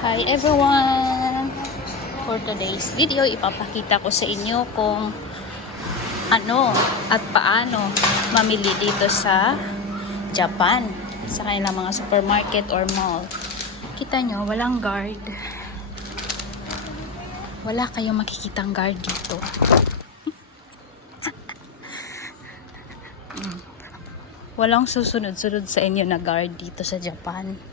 Hi everyone! For today's video, ipapakita ko sa inyo kung ano at paano mamili dito sa Japan sa kanilang mga supermarket or mall. Kita nyo, walang guard. Wala kayong makikitang guard dito. Walang susunod-sunod sa inyo na guard dito sa Japan.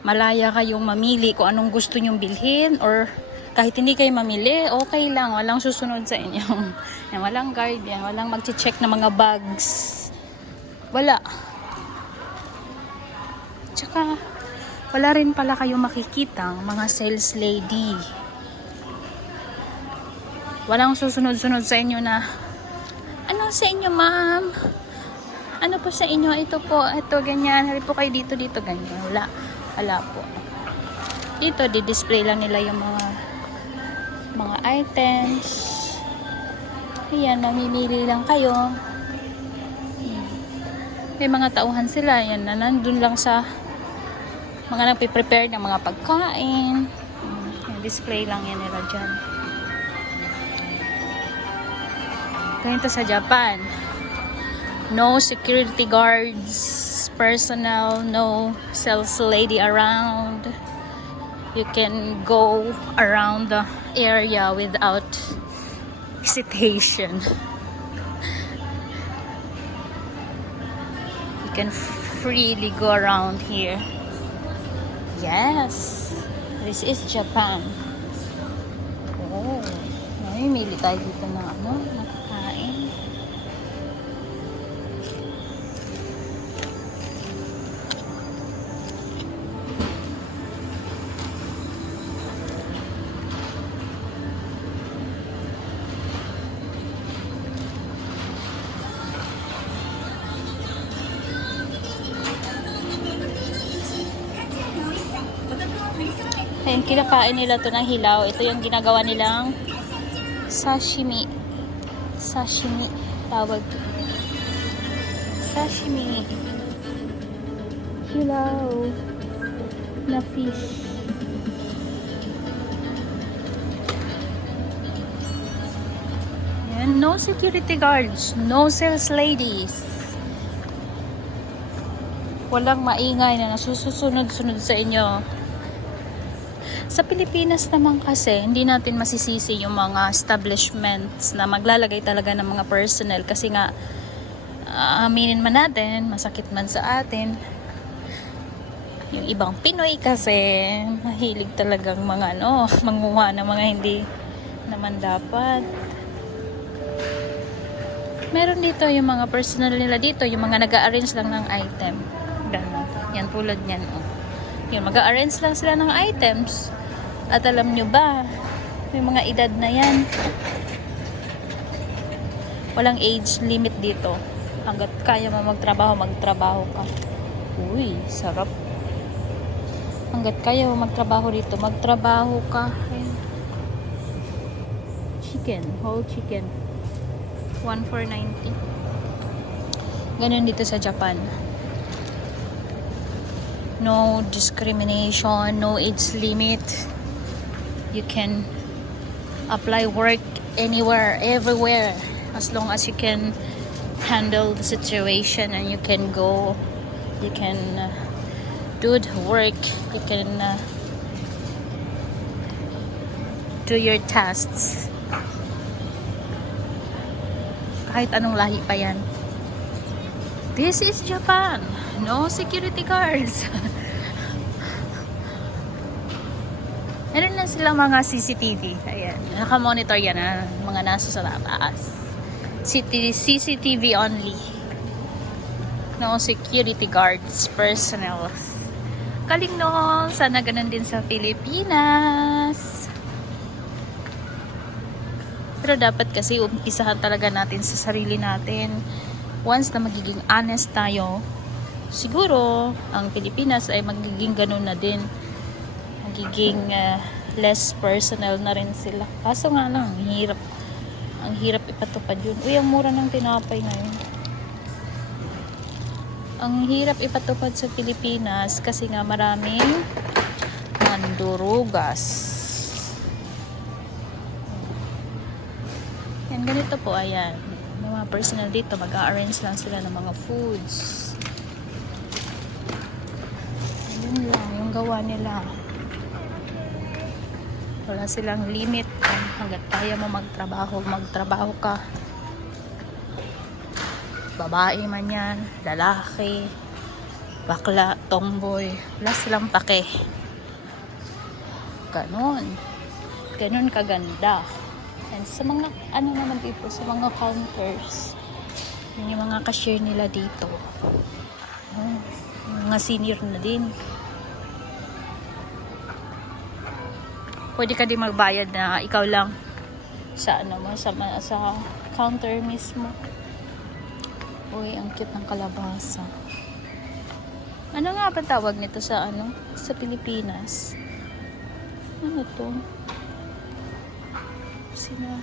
Malaya kayong mamili kung anong gusto nyong bilhin, or kahit hindi kayo mamili, okay lang, walang susunod sa inyo. Yan, walang guard yan, walang mag-check na mga bags. Wala. Tsaka wala rin pala kayong makikitang mga sales lady. Walang susunod-sunod sa inyo na, ano sa inyo ma'am? Ano po sa inyo? Ito po, ito ganyan. Hari po kayo dito, ganyan. Wala po. Dito, di-display lang nila yung mga items. Ayan, mamimili lang kayo. May mga tauhan sila. Ayan, na nandun lang sa mga nagpe-prepare ng mga pagkain. Display lang yan nila dyan. Ganito sa Japan. No security guards, personnel, no sales lady around. You can go around the area without hesitation. You can freely go around here. Yes, this is Japan. Oh, mamimili tayo dito ng makakain. Ayan, kinakain nila to ng hilaw. Ito yung ginagawa nilang sashimi. Sashimi. Tawag. Sashimi. Hilaw na fish. Ayan, no security guards. No sales ladies. Walang maingay na nasusunod-sunod sa inyo. Sa Pilipinas naman kasi, hindi natin masisisi yung mga establishments na maglalagay talaga ng mga personnel kasi nga, aminin man natin, masakit man sa atin. Yung ibang Pinoy kasi, mahilig talagang mga manguha ng mga hindi naman dapat. Meron dito yung mga personnel nila dito, yung mga nag-a-arrange lang ng item. Ganun. Yan, tulad niyan. Yung mag-a-arrange lang sila ng items. At alam nyo ba, may mga edad na yan. Walang age limit dito. Hanggat kaya mo magtrabaho ka. Uy, sarap. Hanggat kaya mo magtrabaho dito, magtrabaho ka. Ayan. Chicken, whole chicken. 1,490. Ganun dito sa Japan. No discrimination, no age limit. You can apply work anywhere, everywhere, as long as you can handle the situation and you can go, you can do the work, you can do your tasks. Kahit anong lahi pa yan. This is Japan. No security guards. Meron na silang mga CCTV. Ayan. Naka-monitor yan na mga nasa sa taas. CCTV only. No security guards, personnel. Galing no. Sana ganun din sa Pilipinas. Pero dapat kasi umpisahan talaga natin sa sarili natin. Once na magiging honest tayo, siguro ang Pilipinas ay magiging ganun na din. Magiging less personal na rin sila. Kaso nga lang, ang hirap ipatupad yun. Uy, ang mura ng tinapay ngayon. Ang hirap ipatupad sa Pilipinas kasi nga maraming mandurugas. Yan, ganito po, ayan. Yung mga personal dito, mag-arrange lang sila ng mga foods. Yun lang, yung gawa nila. Wala silang limit kung hanggat kaya mo magtrabaho ka. Babae man yan, lalaki, bakla, tomboy, wala silang pake. Ganon kaganda. And sa mga naman dito, sa mga counters, yun yung mga cashier nila dito. Mga senior na din. Pwede ka din magbayad na ikaw lang sa sa counter mismo. Uy, ang cute ng kalabasa. Ano nga ba tawag nito sa sa Pilipinas? Ano to? Sina?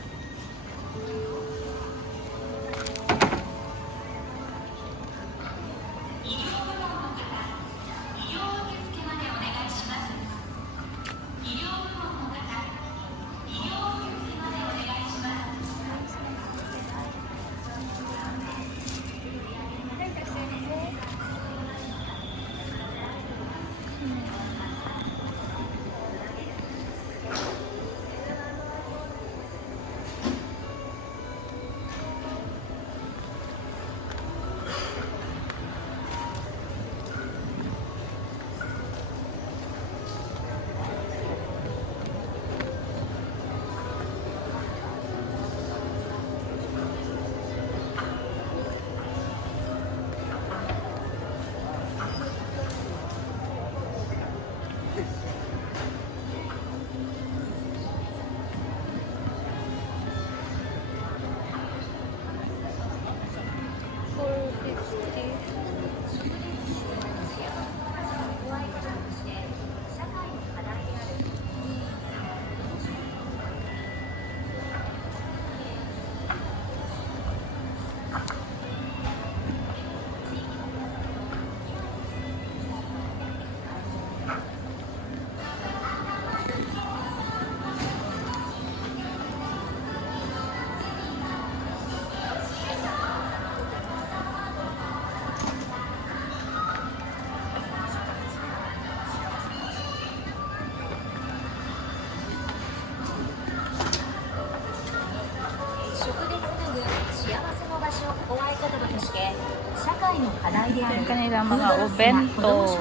Yan kanilang mga obento.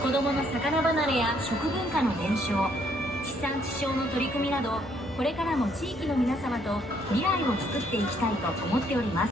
子どもの魚離れや食文化の伝承、地産地消の取り組みなど、これからも地域の皆様と未来を作っていきたいと思っております。